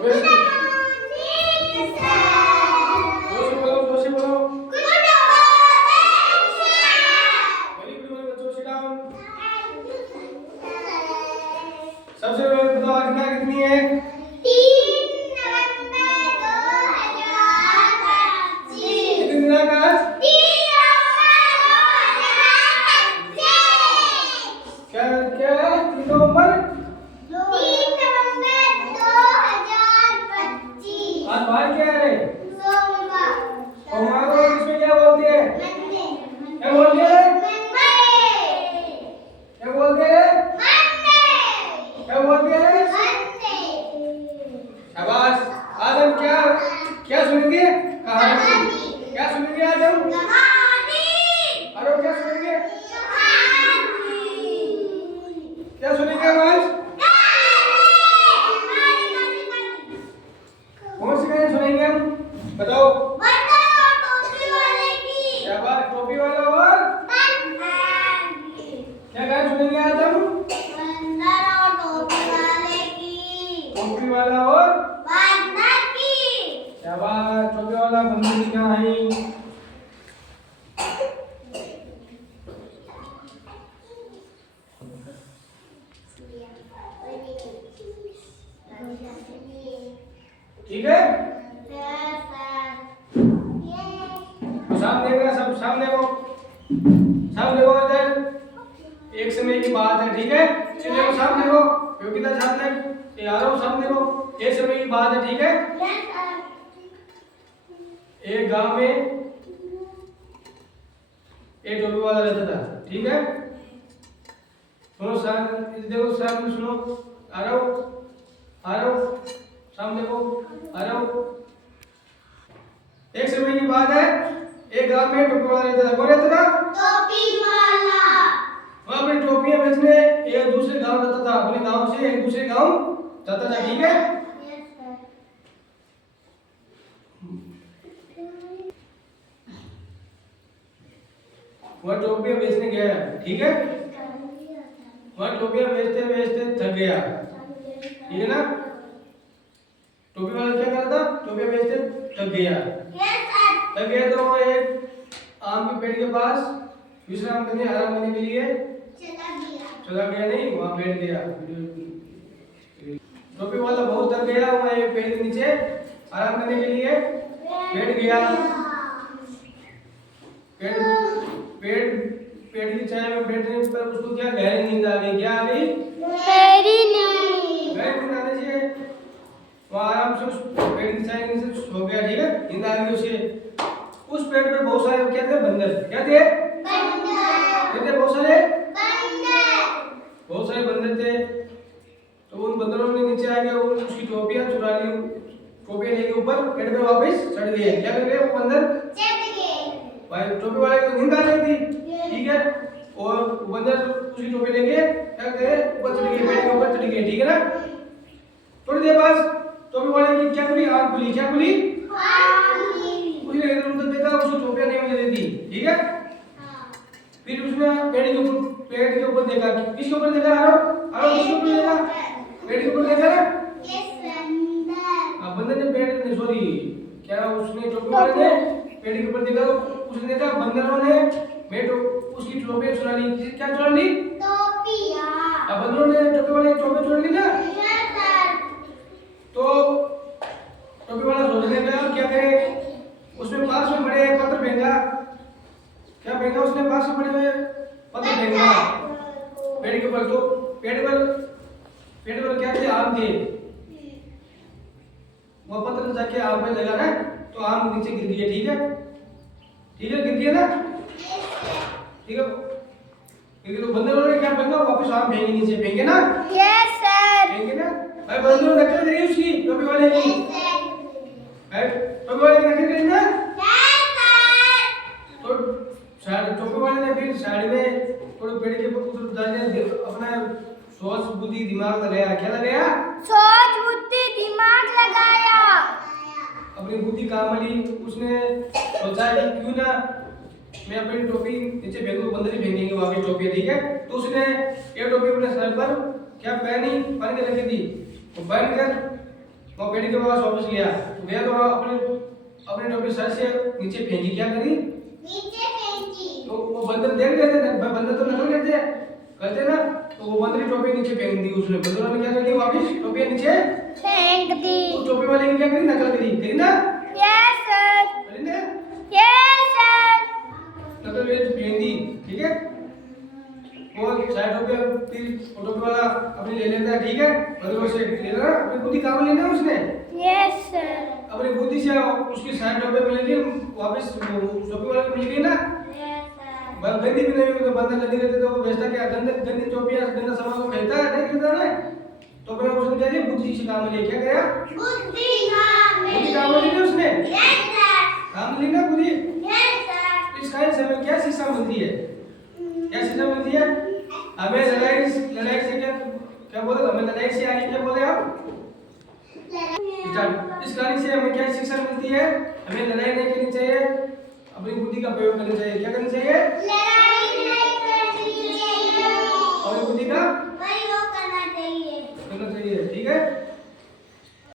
सबसे पहले बताओ आज क्या कितनी है? 3 नवंबर 2025। कितने दिन का आज? 3 नवंबर 2025। क्या क्या 3 नवंबर 2025। आज बाहर क्या है? सोमवार। सोमवार को इसमें क्या बोलते हैं? क्या बोलते हैं? क्या बोलते हैं? क्या बोलते हैं? शाबाश। आज हम क्या क्या सुनेंगे? कहानी। क्या सुनेंगे आज हम? कहानी। और क्या सुनेंगे? कहानी। क्या सुनेंगे हम आज? कौन सी कहानी सुनेंगे हम? बताओ। शाबाश। टोपी वाला और क्या कहानी सुनेंगे आज हम? टोपी वाला और शाबाश। टोपी वाला बंदर की कहानी। ठीक है? तो सामने देखना, सब सामने देखो, सामने देखो इधर। एक समय की बात है, ठीक है? चलिए देखो सामने देखो, योगिता सामने, यारो सामने देखो। एक समय की बात है, ठीक है? एक गांव में एक टोपी वाला रहता था, ठीक है? सुनो सामने देखो, सामने सुनो। आ रहा हो, सामने देखो, आ रहा हो। एक समय की बात है, एक गांव में टोपी वाला रहता था। कौन रहता था? टोपी वाला। वह अपनी टोपियां बेचने एक दूसरे गांव जाता था, अपने गांव से एक दूसरे गांव जाता था, ठीक है? वह टोपियां बेचने गया, ठीक है? वह टोपियां बेचते बेचते थक गया, ठीक है ना? टोपी वाला क्या कर रहा था? टोपियां बेचते थक गया। तो वो एक आम के पेड़ के पास विश्राम करने, आराम करने के लिए चला गया। नहीं, वहां बैठ गया। टोपी वाला बहुत थक गया, वहां एक पेड़ के नीचे आराम करने के लिए बैठ गया। पेड़ की छाया में बैठने पर उसको क्या गहरी नींद आ गई। क्या आ गई? गहरी नींद आने से वो आराम से उस पेड़ की छाया के नीचे सो गया, ठीक है? नींद आ गई उसे। उस पेड़ पे बहुत सारे क्या थे? बंदर। क्या थे? बंदर। बहुत सारे बंदर थे। तो उन बंदरों ने नीचे आके उसकी टोपियां चुरा ली, टोपियां लेके ऊपर पेड़ पे वापस चढ़ गए। क्या कर गए वो बंदर? भाई टोपी वाले को नींद आ रही थी, ठीक है? और बंदर उसकी टोपी लेके क्या करे? ऊपर चढ़ गए, पेड़ के ऊपर चढ़ गए, ठीक है ना? थोड़ी देर बाद टोपी वाले की क्या खुली? आंख खुली। क्या खुली? उसने इधर उधर देखा, उसकी टोपियां नहीं मिल रही थी, ठीक है? फिर उसने पेड़ के ऊपर देखा। किसके ऊपर देखा? किसके ऊपर देखा? पेड़ के ऊपर देखा ना? बंदर ने सॉरी, क्या उसने टोपी वाले ने पेड़ के ऊपर देखा, तो उसने देखा बंदरों ने उसकी टोपी चुरा ली। क्या चुरा ली? टोपियां। बंदरों ने टोपी वाले की टोपी चुरा ली ना? तो टोपी वाला सोचने लगा क्या करे। उसमें पास में बड़े पत्थर फेंका। क्या फेंका उसने? पास में बड़े पत्थर फेंका पेड़ के ऊपर। तो पेड़ पर क्या थे? आम थे। वो पत्थर जाके आम पे लगा ना, तो आम नीचे गिर गया, ठीक है? गिर गया ना? ठीक है? तो बंदरों ने क्या फेंका? वापस आम फेंके नीचे, फेंके ना? Yes sir. फेंके ना? भाई बंदरों ने नकल करी उसकी, टोपी वाले की। Yes sir. टोपी वाले की नकल करी ना? Yes sir. तो टोपी वाले ने फिर साइड में थोड़े पेड़ के ऊपर जाने अपना सोच बुद्धि दिमाग लगाया। क्या लगाया? सोच बुद्धि दिमाग लगाया। अपनी बुद्धि काम ली। उसने सोचा कि क्यों ना मैं अपनी टोपी नीचे फेंकूं, बंदर ही फेंकेंगे वापस टोपी, ठीक है? तो उसने ये टोपी अपने सर पर क्या पहनी, बांध के रखी थी। तो बांध कर वो पेड़ के पास वापस गया, तो गया तो अपने अपने टोपी सर से नीचे फेंकी, क्या करी नीचे फेंकी। तो वो बंदर देख रहे थे, बंदर तो नकल करते ना, तो वो बंदर की टोपी नीचे फेंक दी उसने। बंदर ने क्या कर दी, वापस टोपी नीचे फेंक दी। उस टोपी वाले ने क्या करी, नकल करी ना। Yes sir. करी ना, यस सर। नकल फेंक दी, ठीक है। वो साइड टोपी फिर टोपी वाला अपनी ले लेता है, ठीक है, बंदर से ले लेना, अपनी बुद्धि काम लेना उसने। Yes sir. अपनी बुद्धि से उसकी साइड टोपी मिल गई, वापस टोपी वाले को मिल गई ना। गंदी भी नहीं हुई, तो बंदा गंदी रहते तो वो बेचता क्या, गंदी टोपियां गंदा सामान को खरीदता है, नहीं खरीदता ना। तो फिर उसने क्या किया, बुद्धि से काम लिया, क्या किया, बुद्धि काम ली उसने। काम ली ना बुद्धि। इस कारण से हमें क्या शिक्षा मिलती है, क्या शिक्षा मिलती है, हमें लड़ाई से क्या क्या बोले, हमें लड़ाई से आगे क्या बोले आप, इस कहानी से हमें क्या शिक्षा मिलती है, हमें लड़ाई नहीं करनी चाहिए, अपनी बुद्धि का प्रयोग करना चाहिए। क्या करना चाहिए, अपनी बुद्धि का प्रयोग करना चाहिए, ठीक है।